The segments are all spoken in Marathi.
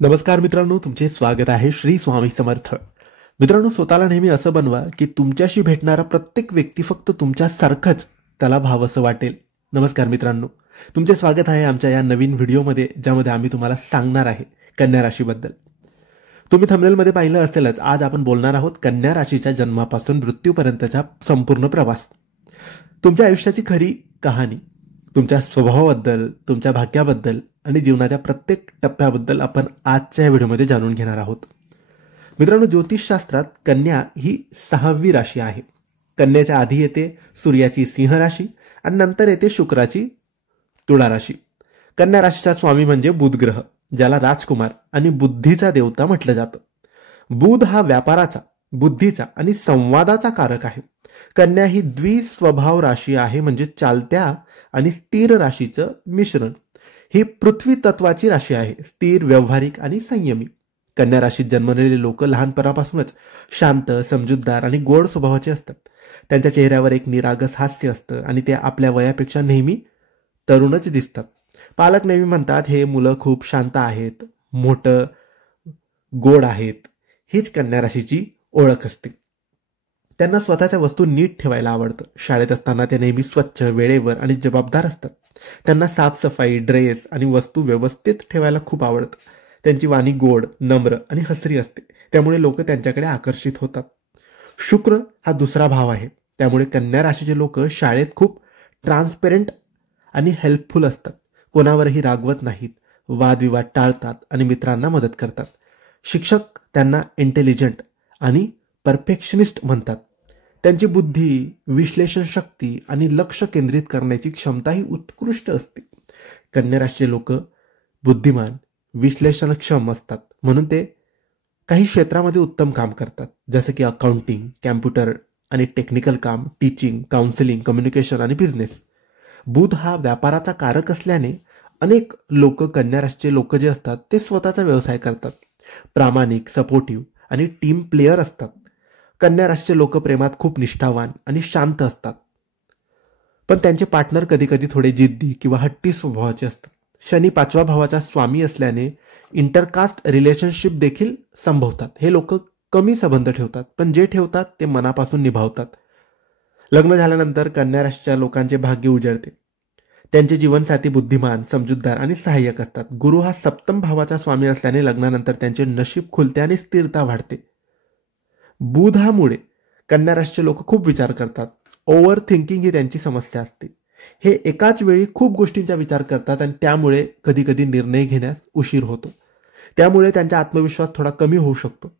नमस्कार मित्रांनो, तुमचे स्वागत आहे श्री स्वामी समर्थ. मित्रांनो, स्वतःला नेहमी असं बनवा की तुमच्याशी भेटणारा प्रत्येक व्यक्ती फक्त तुमच्यासारखंच त्याला भावसं वाटेल. नमस्कार मित्रांनो, तुमचे स्वागत आहे आमच्या या नवीन व्हिडिओमध्ये, ज्यामध्ये आम्ही तुम्हाला सांगणार आहे कन्या राशीबद्दल. तुम्ही थंबनेलमध्ये पाहिलं असेलच, आज आपण बोलणार आहोत कन्या राशीच्या जन्मापासून मृत्यूपर्यंतचा संपूर्ण प्रवास. तुमच्या आयुष्याची खरी कहाणी, तुमच्या स्वभावाबद्दल, तुमच्या भाग्याबद्दल आणि जीवनाच्या प्रत्येक टप्प्याबद्दल आपण आजच्या व्हिडिओमध्ये जाणून घेणार आहोत. मित्रांनो, ज्योतिषशास्त्रात कन्या ही 6वी राशी आहे. कन्याच्या आधी येते सूर्याची सिंह राशी आणि नंतर येते शुक्राची तुळा राशी. कन्या राशीचा स्वामी म्हणजे बुध ग्रह, ज्याला राजकुमार आणि बुद्धीचा देवता म्हटलं जातं. बुध हा व्यापाराचा, बुद्धीचा आणि संवादाचा कारक आहे. कन्या ही द्विस्वभाव राशी आहे, म्हणजे चालत्या आणि स्थिर राशीचं मिश्रण. ही पृथ्वी तत्वाची राशी आहे, स्थिर, व्यावहारिक आणि संयमी. कन्या राशीत जन्मलेले लोक लहानपणापासूनच शांत, समजूतदार आणि गोड स्वभावाचे असतात. त्यांच्या चेहऱ्यावर एक निरागस हास्य असतं आणि ते आपल्या वयापेक्षा नेहमी तरुणच दिसतात. पालक नेहमी म्हणतात, हे मुलं खूप शांत आहेत, मोठं गोड आहेत. हीच कन्या राशीची ओळख असते. त्यांना स्वतःच्या वस्तू नीट ठेवायला आवडतं. शाळेत असताना ते नेहमी स्वच्छ, वेळेवर आणि जबाबदार असतात. त्यांना साफसफाई, ड्रेस आणि वस्तू व्यवस्थित ठेवायला खूप आवडतं. त्यांची वाणी गोड, नम्र आणि हसरी असते, त्यामुळे लोक त्यांच्याकडे आकर्षित होतात. शुक्र हा दुसरा भाव आहे, त्यामुळे कन्या राशीचे लोक शाळेत खूप ट्रान्सपेरंट आणि हेल्पफुल असतात. कोणावरही रागवत नाहीत, वादविवाद टाळतात आणि मित्रांना मदत करतात. शिक्षक त्यांना इंटेलिजंट आणि परफेक्शनिस्ट म्हणतात. त्यांची बुद्धी, विश्लेषण शक्ती आणि लक्ष केंद्रित करण्याची क्षमताही उत्कृष्ट असते. कन्या राशीचे लोक बुद्धिमान, विश्लेषणक्षम असतात, म्हणून ते काही क्षेत्रामध्ये उत्तम काम करतात, जसे की अकाउंटिंग, कॅम्प्युटर आणि टेक्निकल काम, टीचिंग, काउन्सिलिंग, कम्युनिकेशन आणि बिझनेस. बुध हा व्यापाराचा कारक असल्याने अनेक लोक, कन्या राशीचे लोक जे असतात, ते स्वतःचा व्यवसाय करतात. प्रामाणिक, सपोर्टिव्ह आणि टीम प्लेयर असतात. कन्या राशीचे लोक प्रेमात खूप निष्ठावान आणि शांत असतात, पण त्यांचे पार्टनर कधी कधी थोडे जिद्दी किंवा हट्टी स्वभावाचे असतात. शनी 5व्या भावाचा स्वामी असल्याने इंटरकास्ट रिलेशनशिप देखील संभवतात. हे लोक कमी संबंध ठेवतात, पण जे ठेवतात ते मनापासून निभावतात. लग्न झाल्यानंतर कन्या राशीच्या लोकांचे भाग्य उजळते. त्यांचे जीवनसाथी बुद्धिमान, समजूतदार आणि सहाय्यक असतात. गुरु हा 7म भावाचा स्वामी असल्याने लग्नानंतर त्यांचे नशीब खुलते आणि स्थिरता वाढते. बुधामुळे कन्या राशीचे लोक खूप विचार करतात. ओव्हर थिंकिंग ही त्यांची समस्या असते. हे एकाच वेळी खूप गोष्टींचा विचार करतात आणि त्यामुळे कधी कधी निर्णय घेण्यास उशीर होतो. त्यामुळे त्यांचा आत्मविश्वास थोडा कमी होऊ शकतो.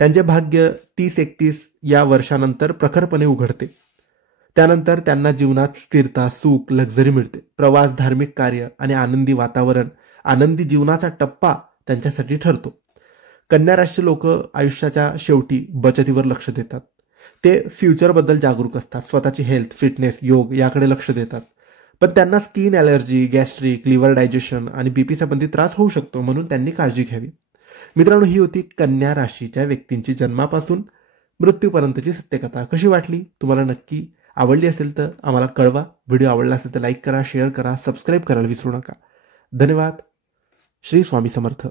त्यांचे भाग्य 30-31 या वर्षानंतर प्रखरपणे उघडते. त्यानंतर त्यांना जीवनात स्थिरता, सुख, लक्झरी मिळते. प्रवास, धार्मिक कार्य आणि आनंदी वातावरण, आनंदी जीवनाचा टप्पा त्यांच्यासाठी ठरतो. कन्या राशीचे लोक आयुष्याच्या शेवटी बचतीवर लक्ष देतात. ते फ्युचरबद्दल जागरूक असतात. स्वतःची हेल्थ, फिटनेस, योग याकडे लक्ष देतात. पण त्यांना skin allergy, gastric, liver digestion आणि बीपी संबंधी त्रास होऊ शकतो, म्हणून त्यांनी काळजी घ्यावी. मित्रांनो, ही होती कन्या राशीच्या व्यक्तींची जन्मापासून मृत्यूपर्यंतची सत्यकथा. कशी वाटली तुम्हाला? नक्की आवडली असेल तर आम्हाला कळवा. व्हिडिओ आवडला असेल तर लाईक करा, शेअर करा, सबस्क्राईब करायला विसरू नका. धन्यवाद. श्री स्वामी समर्थ.